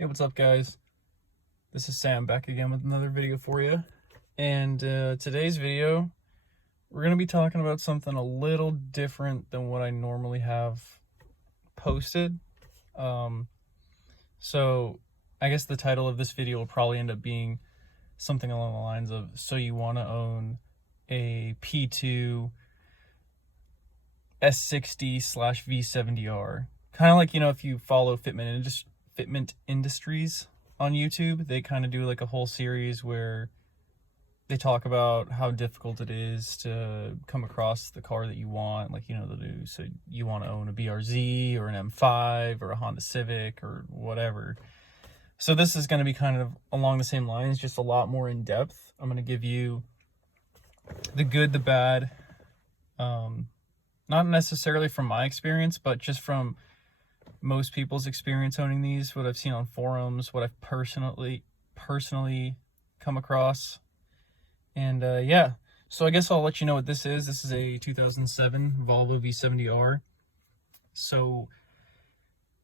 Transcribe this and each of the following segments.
Hey, what's up, guys? This is Sam back again with another video for you. And today's video, we're going to be talking about something a little different than what I normally have posted. So I guess the title of this video will probably end up being something along the lines of, so you want to own a P2 S60/V70R. Kind of like, if you follow Fitment Industries on YouTube, they kind of do like a whole series where they talk about how difficult it is to come across the car that you want. Like, they'll do, so you want to own a BRZ or an M5 or a Honda Civic or whatever. So this is going to be kind of along the same lines, just a lot more in depth. I'm going to give you the good, the bad, not necessarily from my experience, but just from most people's experience owning these, what I've seen on forums, what I've personally come across. And yeah, so I guess I'll let you know what this is. This is a 2007 Volvo V70R. So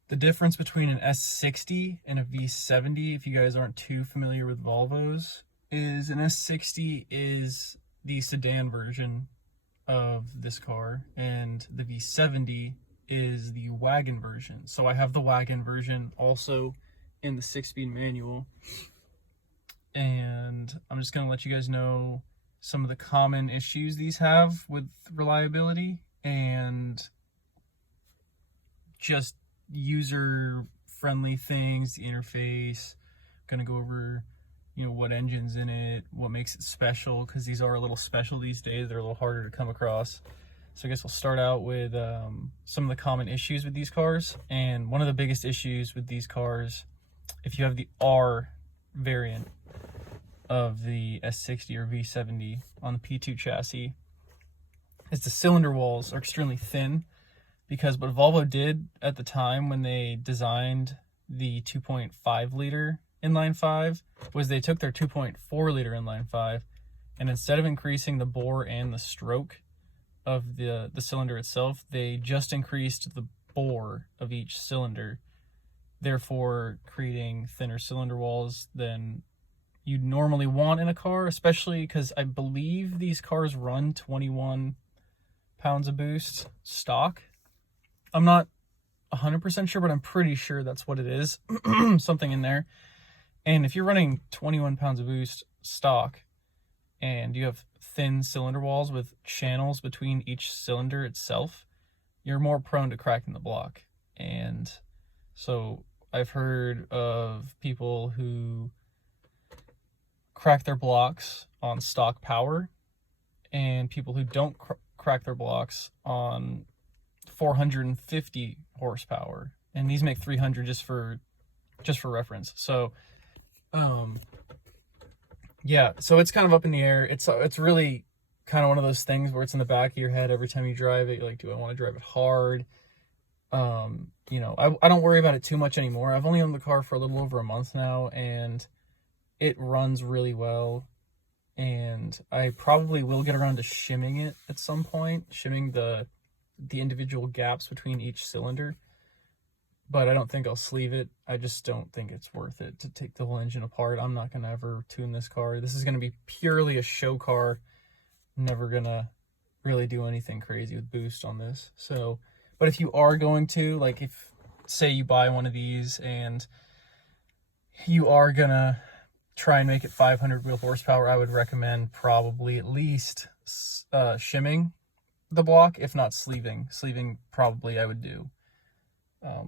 the difference between an S60 and a V70, if you guys aren't too familiar with Volvos, is an S60 is the sedan version of this car, and the V70 is the wagon version. So I have the wagon version also in the 6-speed manual, and I'm just going to let you guys know some of the common issues these have with reliability and just user friendly things, the interface. Going to go over what engine's in it, what makes it special, because these are a little special these days. They're a little harder to come across. So I guess we'll start out with some of the common issues with these cars. And one of the biggest issues with these cars, if you have the R variant of the S60 or V70 on the P2 chassis, is the cylinder walls are extremely thin. Because what Volvo did at the time when they designed the 2.5 liter inline 5 was they took their 2.4 liter inline 5, and instead of increasing the bore and the stroke of the cylinder itself, they just increased the bore of each cylinder, therefore creating thinner cylinder walls than you'd normally want in a car, especially because I believe these cars run 21 pounds of boost stock. I'm not 100% sure, but I'm pretty sure that's what it is. Something in there. And if you're running 21 pounds of boost stock and you have thin cylinder walls with channels between each cylinder itself, you're more prone to cracking the block. And so I've heard of people who crack their blocks on stock power and people who don't crack their blocks on 450 horsepower, and these make 300 just for reference. So yeah, so it's kind of up in the air. It's really kind of one of those things where it's in the back of your head every time you drive it. You're like, do I want to drive it hard? I don't worry about it too much anymore. I've only owned the car for a little over a month now, and it runs really well. And I probably will get around to shimming it at some point, shimming the individual gaps between each cylinder, but I don't think I'll sleeve it. I just don't think it's worth it to take the whole engine apart. I'm not gonna ever tune this car. This is gonna be purely a show car. Never gonna really do anything crazy with boost on this. So, but if you are going to, like, if say you buy one of these and you are gonna try and make it 500 wheel horsepower, I would recommend probably at least shimming the block, if not sleeving. Sleeving probably I would do.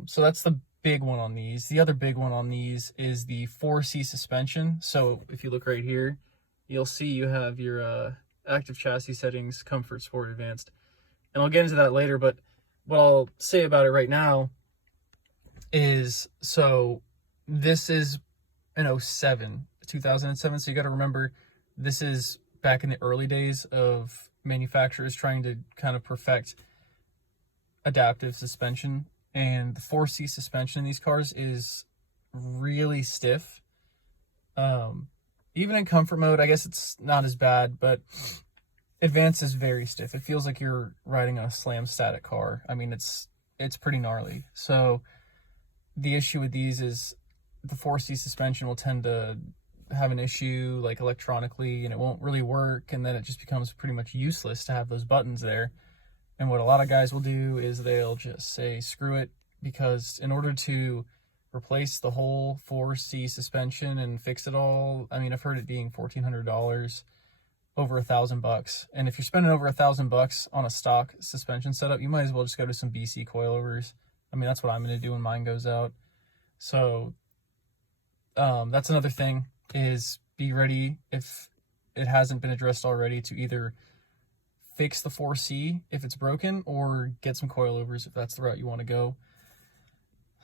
So that's the big one on these. The other big one on these is the 4C suspension. So if you look right here, you'll see you have your active chassis settings, comfort, sport, advanced. And I'll get into that later, but what I'll say about it right now is, so this is an 2007. So you got to remember, this is back in the early days of manufacturers trying to kind of perfect adaptive suspension, and the 4C suspension in these cars is really stiff. Even in comfort mode, I guess it's not as bad, but advanced is very stiff. It feels like you're riding a slam static car. I mean, it's pretty gnarly. So the issue with these is the 4C suspension will tend to have an issue like electronically, and it won't really work, and then it just becomes pretty much useless to have those buttons there. And what a lot of guys will do is they'll just say screw it, because in order to replace the whole 4C suspension and fix it all, I mean, I've heard it being $1,400, over $1,000. And if you're spending over $1,000 on a stock suspension setup, you might as well just go to some BC coilovers. I mean, that's what I'm going to do when mine goes out. So that's another thing, is be ready, if it hasn't been addressed already, to either fix the 4C if it's broken, or get some coilovers if that's the route you want to go.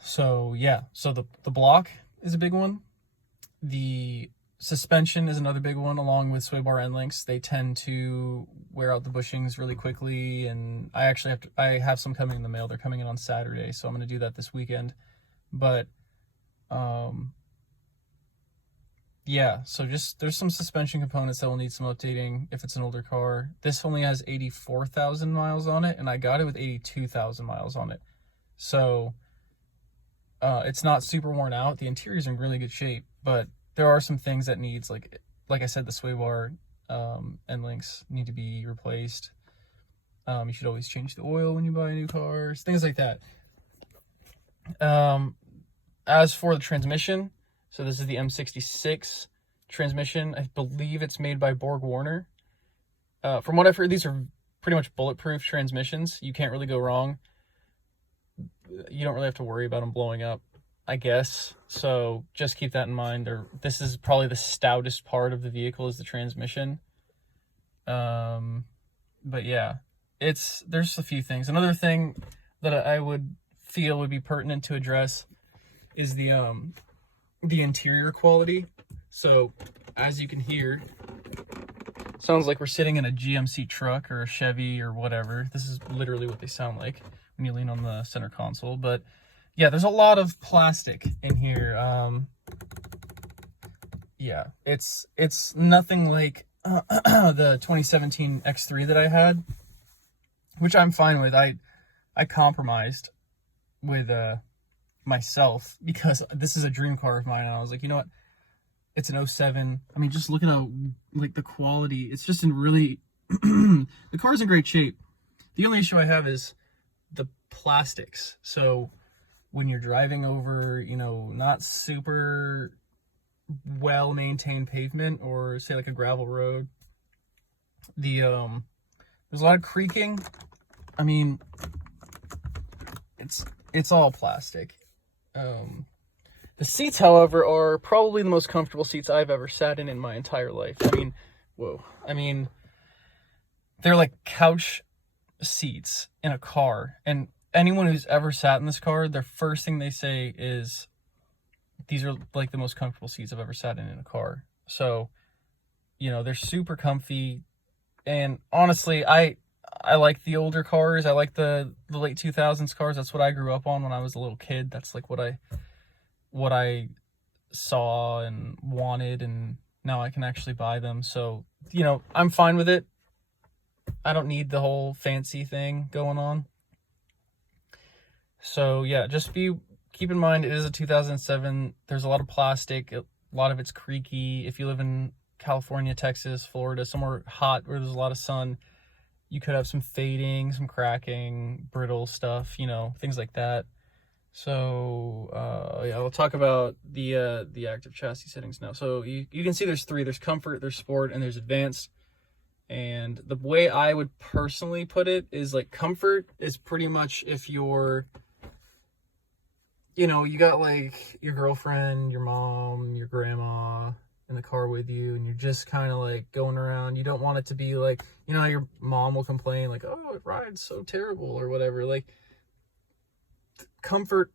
So yeah, so the block is a big one. The suspension is another big one, along with sway bar end links. They tend to wear out the bushings really quickly, and I have some coming in the mail. They're coming in on Saturday, so I'm going to do that this weekend. But yeah, so just there's some suspension components that will need some updating if it's an older car. This only has 84,000 miles on it, and I got it with 82,000 miles on it. So it's not super worn out. The interior's in really good shape, but there are some things that needs, like I said, the sway bar end links need to be replaced. You should always change the oil when you buy new cars, things like that. As for the transmission, so this is the M66 transmission. I believe it's made by Borg Warner. From what I've heard, these are pretty much bulletproof transmissions. You can't really go wrong. You don't really have to worry about them blowing up, I guess. So just keep that in mind. This is probably the stoutest part of the vehicle, is the transmission. But yeah, there's a few things. Another thing that I would feel would be pertinent to address is the interior quality. So as you can hear, sounds like we're sitting in a GMC truck or a Chevy or whatever. This is literally what they sound like when you lean on the center console. But yeah, there's a lot of plastic in here. Yeah, it's nothing like the 2017 X3 that I had, which I'm fine with. I compromised with myself, because this is a dream car of mine, and I was like, you know what, it's an 07. I mean, just look at how, like, the quality, it's just in really the car's in great shape. The only issue I have is the plastics. So when you're driving over, you know, not super well maintained pavement, or say like a gravel road, there's a lot of creaking. I mean, it's all plastic. The seats, however, are probably the most comfortable seats I've ever sat in my entire life. I mean, whoa. I mean, they're like couch seats in a car. And anyone who's ever sat in this car, their first thing they say is, these are like the most comfortable seats I've ever sat in a car. So, you know, they're super comfy. And honestly, I like the older cars. I like the late 2000s cars. That's what I grew up on when I was a little kid. That's like what I saw and wanted, and now I can actually buy them. So, you know, I'm fine with it. I don't need the whole fancy thing going on. So yeah, just keep in mind, it is a 2007. There's a lot of plastic. A lot of it's creaky. If you live in California, Texas, Florida, somewhere hot where there's a lot of sun, you could have some fading, some cracking, brittle stuff, you know, things like that. So yeah, we'll talk about the active chassis settings now. So you can see there's three. There's comfort, there's sport, and there's advanced. And the way I would personally put it is, like, comfort is pretty much if you're, you know, you got like your girlfriend, your mom, your grandma in the car with you, and you're just kind of like going around. You don't want it to be like, you know, your mom will complain like, oh, it rides so terrible or whatever. Like, comfort,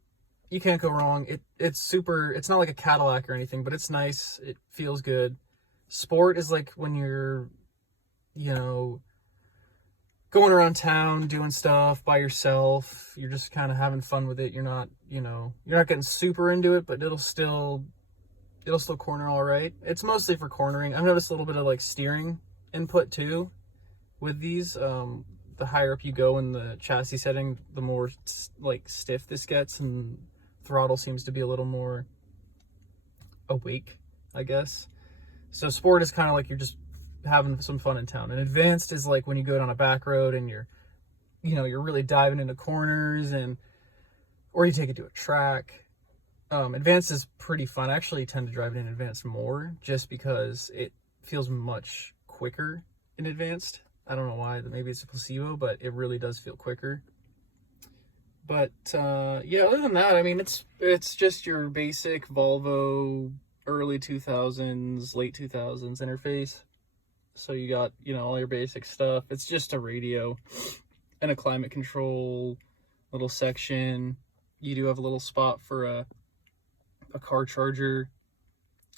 you can't go wrong. It's super, it's not like a Cadillac or anything, but it's nice. It feels good. Sport is like when you're, you know, going around town doing stuff by yourself. You're just kind of having fun with it. You're not, you know, you're not getting super into it, but it'll still corner all right. It's mostly for cornering. I've noticed a little bit of like steering input too with these. The higher up you go in the chassis setting, the more like stiff this gets, and throttle seems to be a little more awake, I guess. So sport is kind of like you're just having some fun in town, and advanced is like when you go down a back road and you're really diving into corners, or you take it to a track. Advanced is pretty fun. I actually tend to drive it in advanced more just because it feels much quicker in advanced. I don't know why, maybe it's a placebo, but it really does feel quicker. But yeah, other than that, I mean, it's just your basic Volvo early 2000s, late 2000s interface. So you got, all your basic stuff. It's just a radio and a climate control little section. You do have a little spot for a car charger.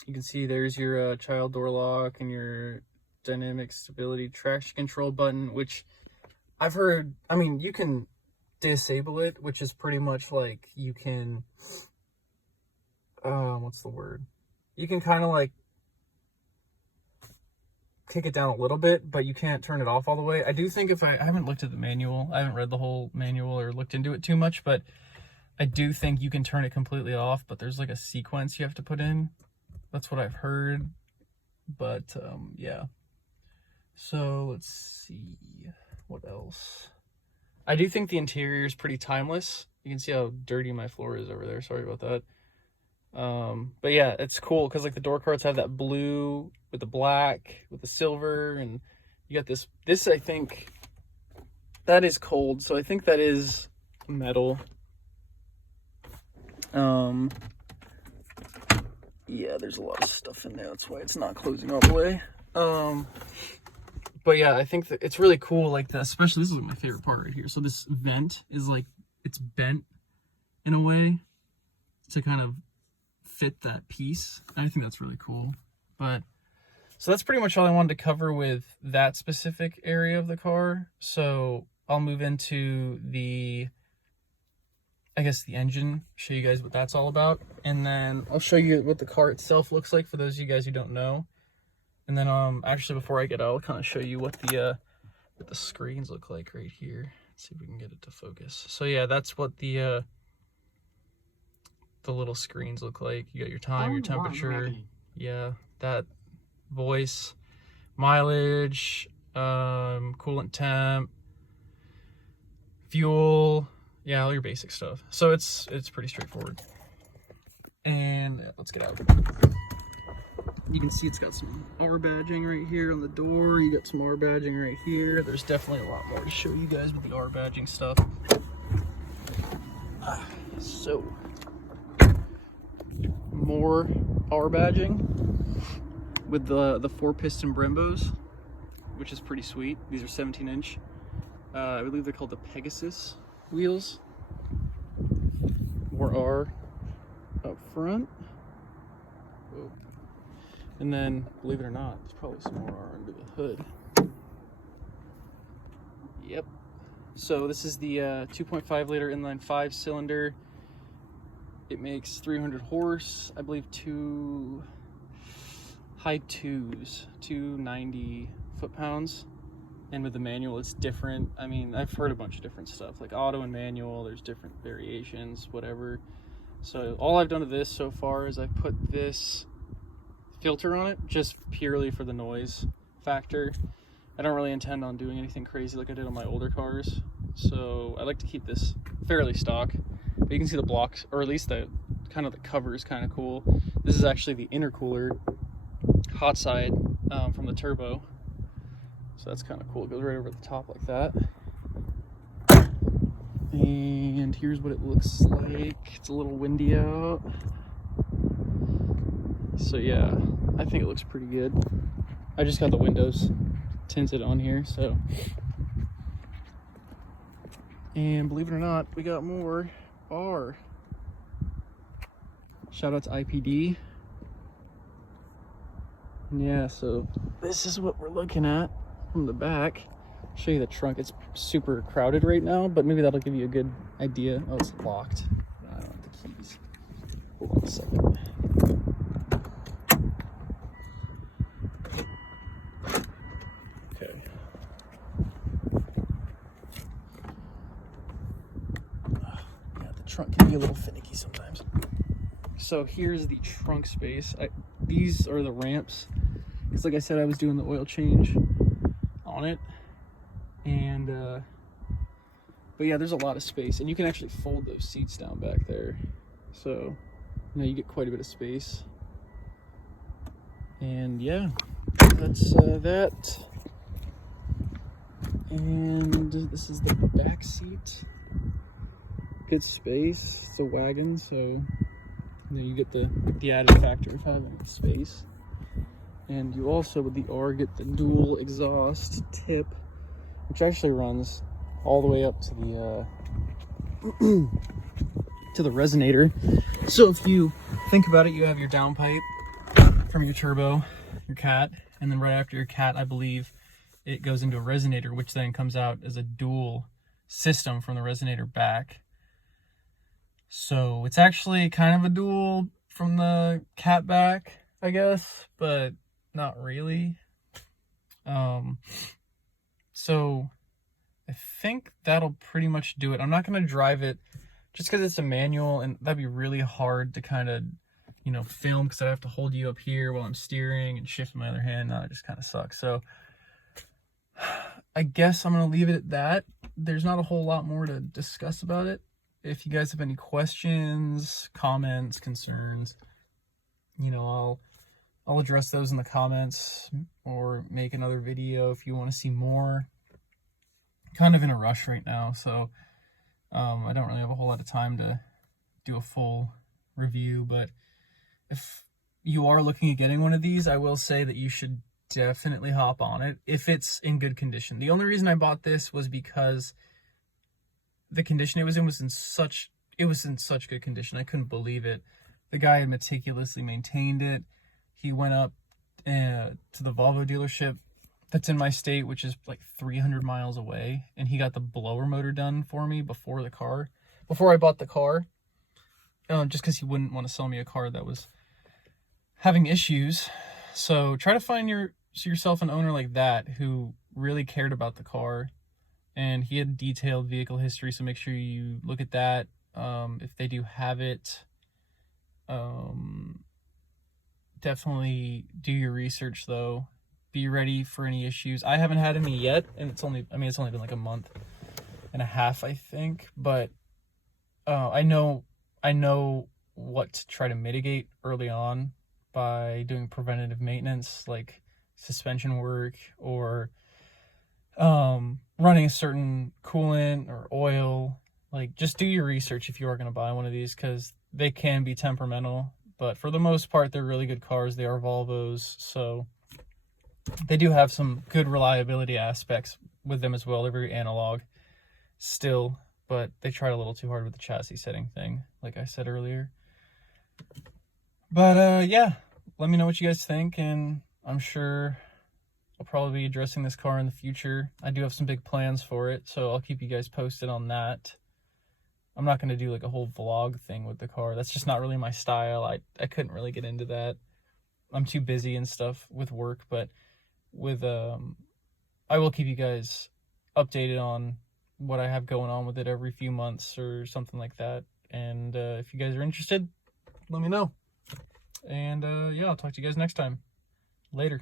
You can see there's your child door lock and your dynamic stability traction control button, which I've heard, I mean, you can disable it, which is pretty much like you can, what's the word? You can kind of like kick it down a little bit, but you can't turn it off all the way. I do think I haven't looked at the manual. I haven't read the whole manual or looked into it too much, but I do think you can turn it completely off, but there's like a sequence you have to put in. That's what I've heard. But yeah. So let's see what else. I do think the interior is pretty timeless. You can see how dirty my floor is over there. Sorry about that. But yeah, it's cool because like the door cards have that blue with the black with the silver, and you got this I think that is cold, so I think that is metal. Yeah, there's a lot of stuff in there, that's why it's not closing all the way. But yeah, I think that it's really cool, like that, especially this is like my favorite part right here. So this vent is like, it's bent in a way to kind of fit that piece. I think that's really cool. But so that's pretty much all I wanted to cover with that specific area of the car. So I'll move into the engine, show you guys what that's all about, and then I'll show you what the car itself looks like for those of you guys who don't know. And then actually before I get out, I'll kind of show you what the screens look like right here. Let's see if we can get it to focus. So yeah, that's what the little screens look like. You got your time, your temperature, yeah, that voice, mileage, coolant temp, fuel, yeah, all your basic stuff. So it's pretty straightforward. And let's get out. You can see it's got some R badging right here on the door. You got some R badging right here. There's definitely a lot more to show you guys with the R badging stuff. So more R badging with the 4-piston Brembos, which is pretty sweet. These are 17-inch. I believe they're called the Pegasus wheels. More R up front. Whoa. And then, believe it or not, there's probably some more R under the hood. Yep. So this is the 2.5 liter inline 5-cylinder. It makes 300 horse, I believe high twos, 290 foot-pounds. And with the manual, it's different. I mean, I've heard a bunch of different stuff, like auto and manual, there's different variations, whatever. So all I've done to this so far is I've put this filter on it, just purely for the noise factor. I don't really intend on doing anything crazy like I did on my older cars. So I like to keep this fairly stock. But you can see the blocks, or at least the cover is kind of cool. This is actually the intercooler hot side from the turbo. So that's kind of cool. It goes right over the top like that. And here's what it looks like. It's a little windy out. So yeah, I think it looks pretty good. I just got the windows tinted on here, so. And believe it or not, we got more R. Shout out to IPD. And yeah, so this is what we're looking at from the back. I'll show you the trunk. It's super crowded right now, but maybe that'll give you a good idea. Oh, it's locked. I don't have the keys. Hold on a second. Okay. Yeah, the trunk can be a little finicky sometimes. So here's the trunk space. These are the ramps, because like I said, I was doing the oil change on it, and but yeah, there's a lot of space, and you can actually fold those seats down back there, so you get quite a bit of space. And yeah, that's that. And this is the back seat. Good space. It's a wagon, so you get the added factor of having space. And you also, with the R, get the dual exhaust tip, which actually runs all the way up to the to the resonator. So if you think about it, you have your downpipe from your turbo, your cat, and then right after your cat, I believe, it goes into a resonator, which then comes out as a dual system from the resonator back. So it's actually kind of a dual from the cat back, I guess, but not really. So I think that'll pretty much do it. I'm not going to drive it just because it's a manual, and that'd be really hard to kind of, film, because I'd have to hold you up here while I'm steering and shift my other hand. That just kind of sucks. So I guess I'm going to leave it at that. There's not a whole lot more to discuss about it. If you guys have any questions, comments, concerns, I'll address those in the comments, or make another video if you want to see more. Kind of in a rush right now, so I don't really have a whole lot of time to do a full review, but if you are looking at getting one of these, I will say that you should definitely hop on it if it's in good condition. The only reason I bought this was because the condition it was in such good condition. I couldn't believe it. The guy had meticulously maintained it. He went up to the Volvo dealership that's in my state, which is like 300 miles away, and he got the blower motor done for me before I bought the car, just because he wouldn't want to sell me a car that was having issues. So try to find yourself an owner like that who really cared about the car, and he had detailed vehicle history, so make sure you look at that. If they do have it, definitely do your research though. Be ready for any issues. I haven't had any yet, and it's only been like a month and a half, I think, but I know what to try to mitigate early on by doing preventative maintenance, like suspension work, or running a certain coolant or oil. Like, just do your research if you are going to buy one of these, because they can be temperamental, but for the most part, they're really good cars. They are Volvos, so they do have some good reliability aspects with them as well. They're very analog still, but they tried a little too hard with the chassis setting thing, like I said earlier. But yeah, let me know what you guys think, and I'm sure I'll probably be addressing this car in the future. I do have some big plans for it, so I'll keep you guys posted on that. I'm not going to do like a whole vlog thing with the car. That's just not really my style. I couldn't really get into that. I'm too busy and stuff with work, but with I will keep you guys updated on what I have going on with it every few months or something like that. And if you guys are interested, let me know. And yeah, I'll talk to you guys next time. Later.